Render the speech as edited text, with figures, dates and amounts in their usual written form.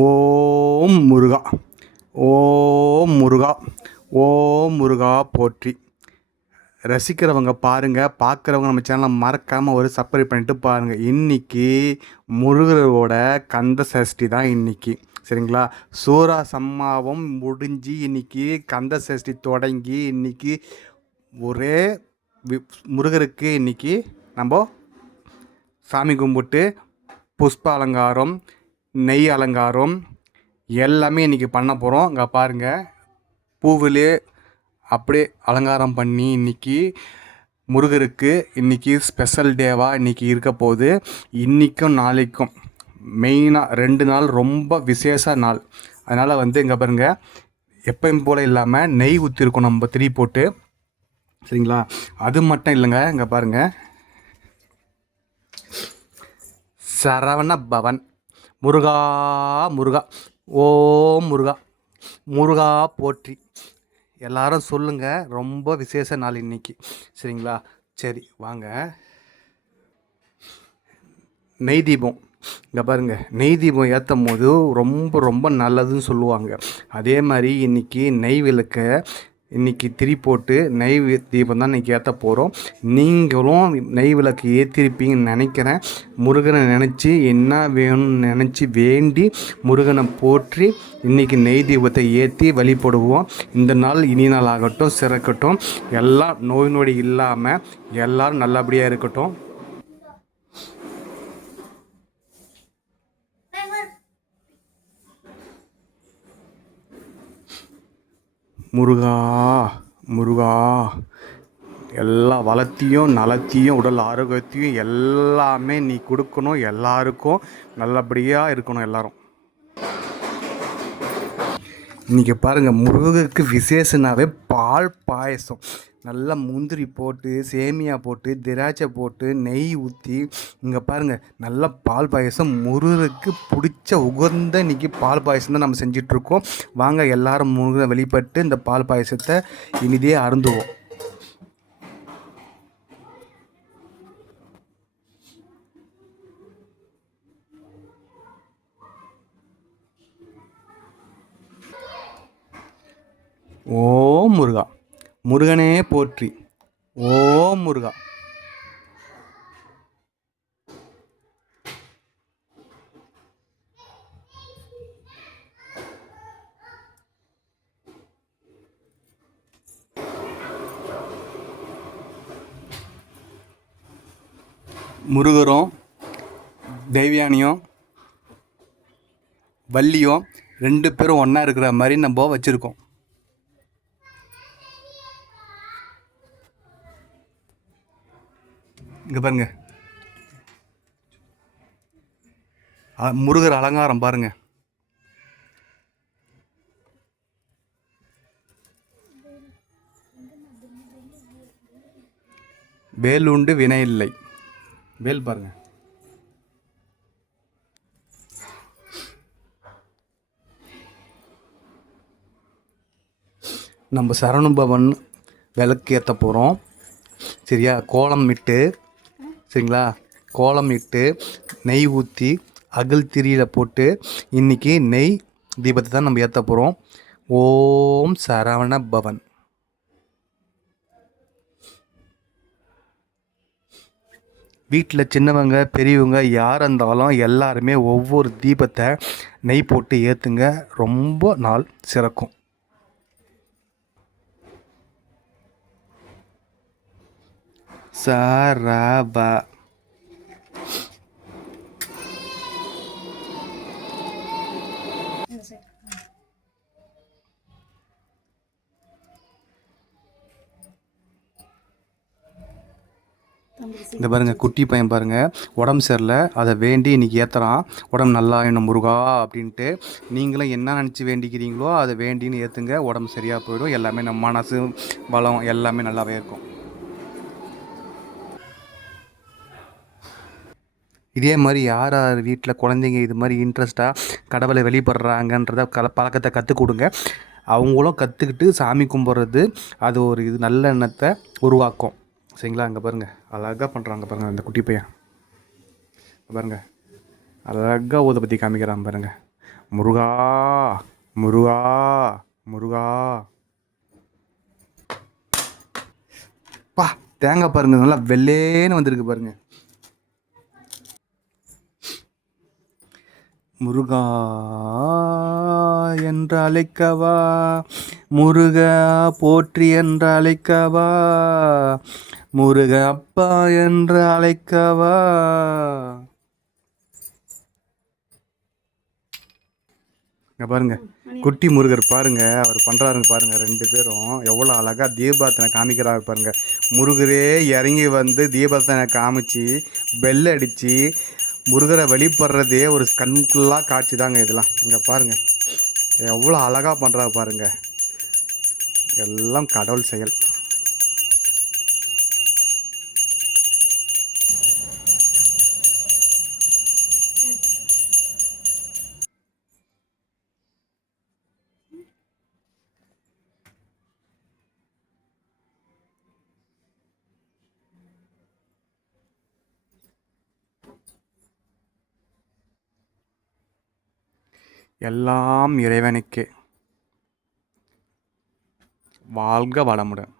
ஓம் முருகா, ஓம் முருகா, ஓம் முருகா போற்றி. ரசிக்கிறவங்க பாருங்கள், பார்க்குறவங்க நம்ம சேனலை மறக்காமல் ஒரு சப்ஸ்கிரைப் பண்ணிட்டு பாருங்கள். இன்றைக்கி முருகரோட கந்த சஷ்டி தான் இன்றைக்கி, சரிங்களா? சூரா சம்மாவும் முடிஞ்சு இன்றைக்கி கந்த சஷ்டி தொடங்கி இன்றைக்கி ஒரே முருகருக்கு இன்றைக்கி நம்ம சாமி கும்பிட்டு புஷ்ப அலங்காரம், நெய் அலங்காரம் எல்லாமே இன்றைக்கி பண்ண போகிறோம். இங்கே பாருங்கள், பூவிலே அப்படியே அலங்காரம் பண்ணி இன்றைக்கி முருகருக்கு இன்றைக்கி ஸ்பெஷல் டேவாக இன்றைக்கி இருக்க போகுது. இன்றைக்கும் நாளைக்கும் மெயினாக 2 நாள் ரொம்ப விசேஷ நாள். அதனால் இங்கே பாருங்கள், எப்பயும் போல் இல்லாமல் நெய் ஊற்றிருக்கோம் நம்ம திரி போட்டு, சரிங்களா? அது மட்டும் இல்லைங்க, இங்கே பாருங்கள், சரவண பவன் முருகா முருகா, ஓம் முருகா, முருகா போற்றி. எல்லாரும் சொல்லுங்கள், ரொம்ப விசேஷ நாள் இன்றைக்கி, சரிங்களா? சரி வாங்க. நெய் தீபம், இங்கே பாருங்கள், நெய் தீபம் ஏற்றும் போது ரொம்ப ரொம்ப நல்லதுன்னு சொல்லுவாங்க. அதே மாதிரி இன்றைக்கி நெய் விளக்க இன்றைக்கி திரி போட்டு நெய் தீபம் தான் இன்றைக்கி ஏற்ற போகிறோம். நீங்களும் நெய் விளக்கு ஏற்றிருப்பீங்கன்னு நினைக்கிறேன். முருகனை நினச்சி என்ன வேணும்னு நினச்சி வேண்டி முருகனை போற்றி இன்றைக்கி நெய் தீபத்தை ஏற்றி வழிபடுவோம். இந்த நாள் இனி நாள் ஆகட்டும், சிறக்கட்டும். எல்லாம் நோய் நொடி இல்லாமல் எல்லோரும் நல்லபடியாக இருக்கட்டும். முருகா முருகா, எல்லா வளத்தையும் நலத்தையும் உடல் ஆரோக்கியத்தையும் எல்லாமே நீ கொடுக்கணும். எல்லாருக்கும் நல்லபடியாக இருக்கணும் எல்லாரும். இன்றைக்கி பாருங்கள், முருகருக்கு விசேஷனாவே பால் பாயசம், நல்லா முந்திரி போட்டு, சேமியா போட்டு, திராட்சை போட்டு, நெய் ஊற்றி, இங்கே பாருங்கள், நல்லா பால் பாயசம் முருகருக்கு பிடிச்ச உகந்த இன்றைக்கி பால் பாயசம் தான் நம்ம செஞ்சிட்ருக்கோம். வாங்க எல்லாரும் முருகனை வெளிப்பட்டு இந்த பால் பாயசத்தை இனிதே அருந்துவோம். ஓம் முருகா, முருகனே போற்றி. ஓம் முருகா. முருகரும் தெய்வயானியும் வள்ளியும் 2 பேரும் ஒன்றா இருக்கிற மாதிரி நம்ம வச்சுருக்கோம். இங்கே பாருங்க, முருகர் அலங்காரம் பாருங்க. வேல் உண்டு வினை இல்லை. வேல் பாருங்க. நம்ம சரவணபவன் விளக்கு ஏற்ற போகிறோம், சரியா? கோலம் இட்டு, சரிங்களா? கோலம் இட்டு நெய் ஊற்றி அகல் திரியில் போட்டு இன்றைக்கி நெய் தீபத்தை தான் நம்ம ஏற்ற போகிறோம். ஓம் சரவண பவன். வீட்டில் சின்னவங்க பெரியவங்க யார் இருந்தாலும் எல்லாருமே ஒவ்வொரு தீபத்தை நெய் போட்டு ஏற்றுங்க, ரொம்ப நாள் சிறக்கும். சரவ இந்த பாருங்கள், குட்டி பையன் பாருங்கள், உடம்பு சரியில்லை, அதை வேண்டி இன்றைக்கி ஏற்றுறான். உடம்பு நல்லா என்ன முருகா அப்படின்ட்டு. நீங்களும் என்ன நினச்சி வேண்டிக்கிறீங்களோ அதை வேண்டின்னு ஏற்றுங்க, உடம்பு சரியாக போயிடும். எல்லாமே நம்ம மனசு பலம் எல்லாமே நல்லாவே இருக்கும். இதே மாதிரி யார் யார் வீட்டில் குழந்தைங்க இது மாதிரி இன்ட்ரெஸ்ட்டாக கடவுளை வெளிப்படுறாங்கன்றத பழக்கத்தை கற்றுக் கொடுங்க. அவங்களும் கற்றுக்கிட்டு சாமி கும்பிட்றது அது ஒரு நல்ல எண்ணத்தை உருவாக்கும், சரிங்களா? அங்கே பாருங்கள், அழகாக பண்ணுறாங்க பாருங்கள் அந்த குட்டி பையன் பாருங்கள், அழகாக ஊதுபத்தி காமிக்கிறான் பாருங்கள். முருகா முருகா முருகா. பா, தேங்காய் பாருங்க, நல்லா வெள்ளேன்னு வந்திருக்கு பாருங்க. முருகா என்று அழைக்கவா, முருகா போற்றி என்று அழைக்கவா, முருக அப்பா என்று அழைக்கவா. இங்க பாருங்க, குட்டி முருகர் பாருங்க, அவர் பண்றாருங்க பாருங்க. ரெண்டு பேரும் எவ்வளோ அழகா தீபார்த்தனை காமிக்கிறாரு பாருங்க. முருகரே இறங்கி வந்து தீபார்த்தனை காமிச்சு பெல் அடிச்சு முருகரை வெளிப்படுறதே ஒரு கண்குள்ளா காட்சி தாங்க இதெல்லாம். இங்கே பாருங்க எவ்வளோ அழகாக பண்ணுறாங்க பாருங்க. எல்லாம் கடவுள் செயல். எல்லாம் இறைவனுக்கே. வாழ்க வளமுடன்.